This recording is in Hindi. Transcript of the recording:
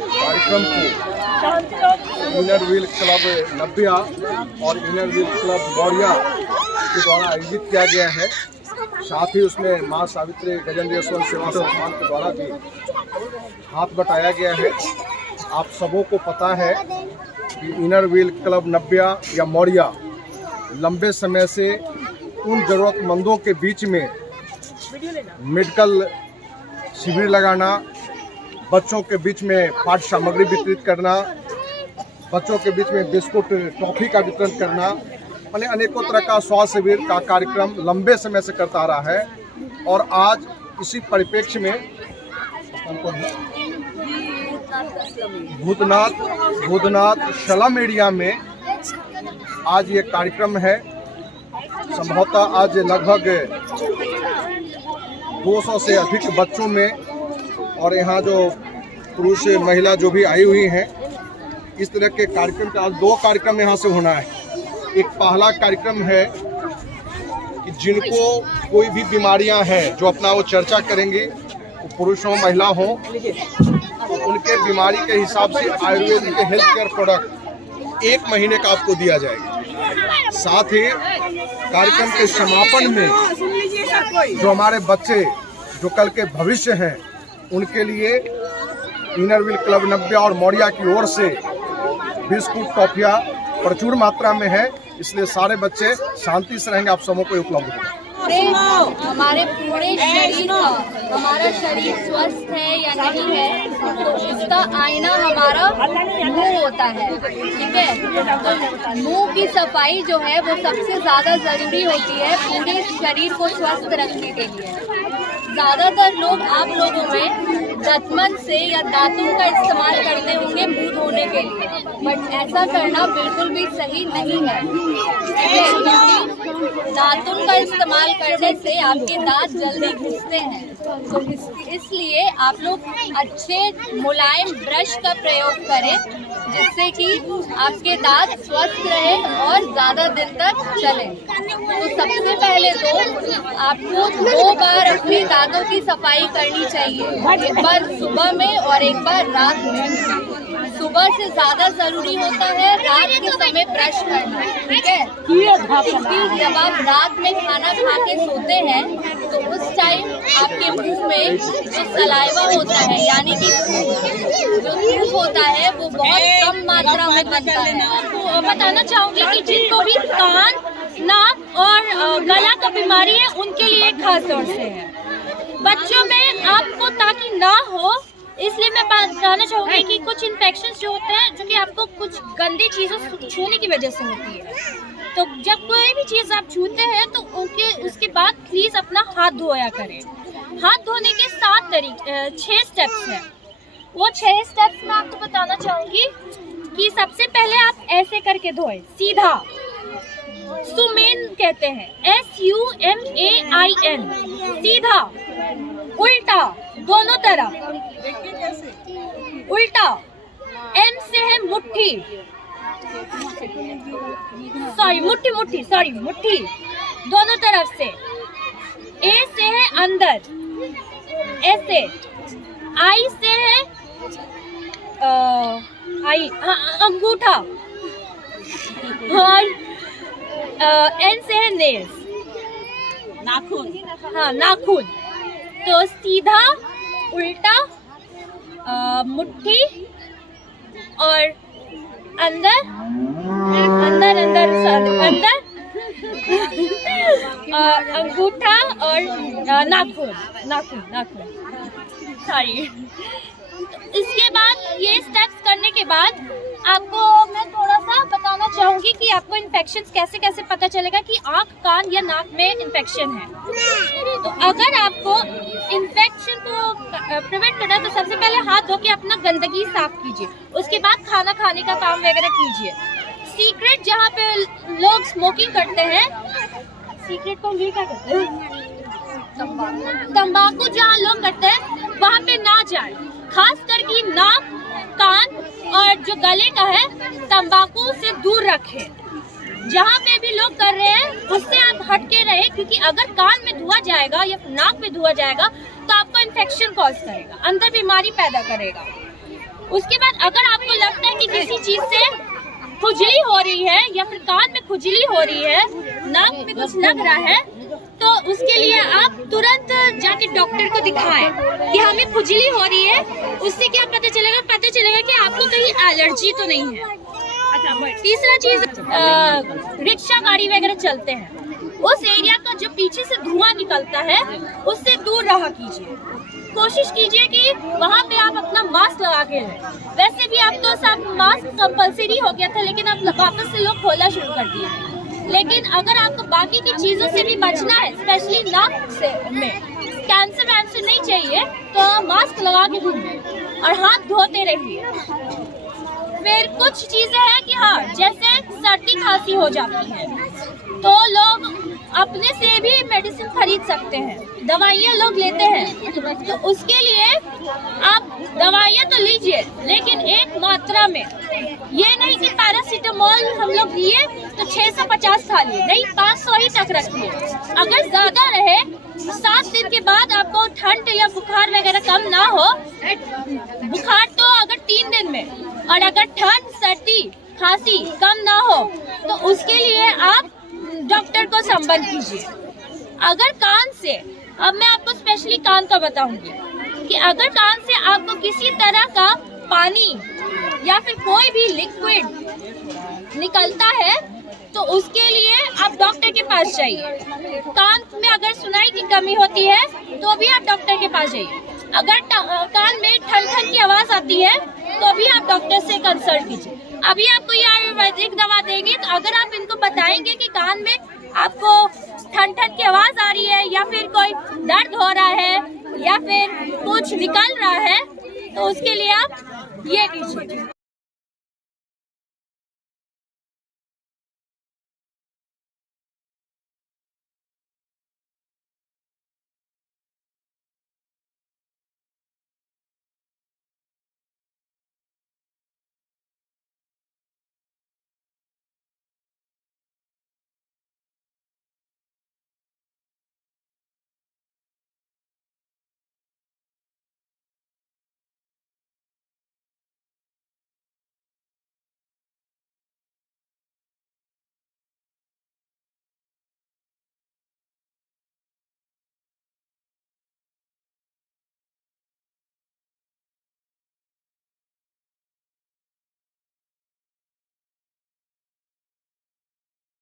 कार्यक्रम को इनर व्हील क्लब नब्बिया और इनर व्हील क्लब मौर्या के द्वारा आयोजित किया गया है। साथ ही उसमें माँ सावित्री गजेंद्र यशवंत सेवा संस्थान के द्वारा भी हाथ बटाया गया है। आप सबों को पता है कि इनर व्हील क्लब नब्बिया या मौर्या लंबे समय से उन ज़रूरतमंदों के बीच में मेडिकल शिविर लगाना, बच्चों के बीच में पाठ्य सामग्री वितरित करना, बच्चों के बीच में बिस्कुट टॉफ़ी का वितरण करना, मैंने अनेकों तरह का स्वास्थ्य शिविर का कार्यक्रम लंबे समय से करता रहा है। और आज इसी परिप्रेक्ष्य में भूतनाथ शलम एरिया में आज ये कार्यक्रम है। संभवतः आज लगभग 200 से अधिक बच्चों में और यहाँ जो पुरुष महिला जो भी आई हुई हैं, इस तरह के कार्यक्रम का आज 2 कार्यक्रम यहाँ से होना है। एक पहला कार्यक्रम है कि जिनको कोई भी बीमारियां हैं जो अपना वो चर्चा करेंगे, वो पुरुष हो महिला हो, तो उनके बीमारी के हिसाब से आयुर्वेद के हेल्थ केयर प्रोडक्ट 1 महीने का आपको दिया जाएगा। साथ ही कार्यक्रम के समापन में जो हमारे बच्चे जो कल के भविष्य हैं, उनके लिए इनर व्हील क्लब नब्बिया और मौर्या की ओर से बिस्कुट टॉफियाँ प्रचुर मात्रा में है, इसलिए सारे बच्चे शांति से रहेंगे। आप सबों को उपलब्ध होगा। हमारे पूरे शरीर का, हमारा शरीर स्वस्थ है या नहीं है, तो उसका आईना हमारा मुंह होता है। ठीक है, तो मुंह की सफाई जो है वो सबसे ज्यादा जरूरी होती है पूरे शरीर को स्वस्थ रखने के लिए। ज्यादातर लोग आप लोगों में दतमन से या दातुन का इस्तेमाल करते होंगे मुंह धोने के लिए, बट ऐसा करना बिल्कुल भी सही नहीं है। दातुन का इस्तेमाल करने से आपके दांत जल्दी घिसते हैं, तो इसलिए आप लोग अच्छे मुलायम ब्रश का प्रयोग करें, जिससे कि आपके दांत स्वस्थ रहे और ज़्यादा दिन तक चले। तो सबसे पहले तो आपको 2 बार अपने दांतों की सफाई करनी चाहिए, एक बार सुबह में और एक बार रात में। सुबह से ज़्यादा ज़रूरी होता है रात के समय ब्रश करना। ठीक है, क्योंकि जब आप रात में खाना खा के सोते हैं तो उस टाइम आपके मुंह में जो सलाइवा होता है, यानी कि जो धूप होता है, वो बहुत कम मात्रा में बनता है। आपको बताना चाहूँगी कि जिनको भी कान, नाक और गला का बीमारी है, उनके लिए खास तौर से है। बच्चों में आपको ताकि ना हो, इसलिए मैं बताना चाहूँगी कि कुछ इन्फेक्शंस जो होते हैं, जो कि आपको कुछ गंदी चीज़ों छूने की वजह से होती है, तो जब कोई भी चीज़ आप छूते हैं तो उसके बाद प्लीज़ अपना हाथ धोया करें। हाथ धोने के 6 स्टेप्स हैं। वो 6 स्टेप्स मैं आपको बताना चाहूँगी कि सबसे पहले आप ऐसे करके धोएं, सीधा, सुमेन कहते हैं, SUMAIN, सीधा, उल्टा, दोनों तरफ, उल्टा। M से है मुट्ठी, मुट्ठी, दोनों तरफ से। A से है अंदर, ऐसे। I से है अंगूठा, और N से है नेल्स, नाखून। हाँ, नाखून। तो सीधा, उल्टा, मुट्ठी और अंदर अंगूठा और नाखून। सॉरी। इसके बाद ये स्टेप्स करने के बाद आपको मैं थोड़ा सा बताना चाहूँगी कि आपको इन्फेक्शंस कैसे पता चलेगा कि आँख, कान या नाक में इन्फेक्शन है। तो अगर आपको इन्फेक्शन को प्रिवेंट करना है तो सबसे पहले हाथ धो के अपना गंदगी साफ कीजिए, उसके बाद खाना खाने का काम वगैरह कीजिए। सीक्रेट जहाँ पे लोग स्मोकिंग करते हैं, सीक्रेट को क्या कहते हैं, तंबाकू जहाँ लोग करते हैं वहाँ पे ना जाए, खास करके नाक, कान और जो गले का है तंबाकू से दूर रखें। जहाँ पे भी लोग कर रहे हैं उससे आप हटके रहे, क्योंकि अगर कान में धुआं जाएगा या नाक में धुआं जाएगा तो आपको इन्फेक्शन कॉज करेगा, अंदर बीमारी पैदा करेगा। उसके बाद अगर आपको लगता है कि किसी चीज से खुजली हो रही है या फिर कान में खुजली हो रही है, नाक में कुछ लग रहा है, तो उसके लिए आप तुरंत जाके डॉक्टर को दिखाएं कि हमें खुजली हो रही है। उससे क्या पता चलेगा कि आपको कहीं एलर्जी तो नहीं है। तीसरा चीज, रिक्शा गाड़ी वगैरह चलते हैं, उस एरिया का जो पीछे से धुआं निकलता है उससे दूर रहा कीजिए। कोशिश कीजिए कि वहाँ पे आप अपना मास्क लगा के रहें। वैसे भी आप तो सब मास्क कंपलसरी हो गया था, लेकिन अब वापस से लोग खोलना शुरू कर दिए। लेकिन अगर आपको बाकी की चीजों से भी बचना है, स्पेशली नाक से में कैंसर वैंसर नहीं चाहिए, तो मास्क लगा के घूमिए और हाथ धोते रहिए। फिर कुछ चीजें हैं कि हाँ, जैसे सर्दी खांसी हो जाती है तो लोग अपने से भी मेडिसिन खरीद सकते हैं, दवाइयाँ लोग लेते हैं, तो उसके लिए आप दवाइयाँ तो लीजिए, लेकिन एक मात्रा में। ये नहीं कि पैरासीटामोल हम लोग लिए तो 650 खा लिए, नहीं, 500 ही तक रखिए। अगर ज्यादा रहे, 7 दिन के बाद आपको ठंड या बुखार वगैरह कम ना हो, बुखार तो अगर 3 दिन में, और अगर ठंड सर्दी खांसी कम ना हो तो उसके लिए आप डॉक्टर को संपर्क कीजिए। अगर कान से, अब मैं आपको स्पेशली कान का बताऊंगी कि अगर कान से आपको किसी तरह का पानी या फिर कोई भी लिक्विड निकलता है तो उसके लिए आप डॉक्टर के पास जाइए। कान में अगर सुनाई की कमी होती है तो भी आप डॉक्टर के पास जाइए। अगर कान में ठन की आवाज आती है तो भी आप डॉक्टर से कंसल्ट कीजिए। अभी आपको ये आयुर्वेदिक दवा देंगे, तो अगर आप इनको बताएंगे कि कान में आपको ठन की आवाज आ रही है या फिर कोई दर्द हो रहा है या फिर कुछ निकल रहा है, तो उसके लिए आप ये कीजिए।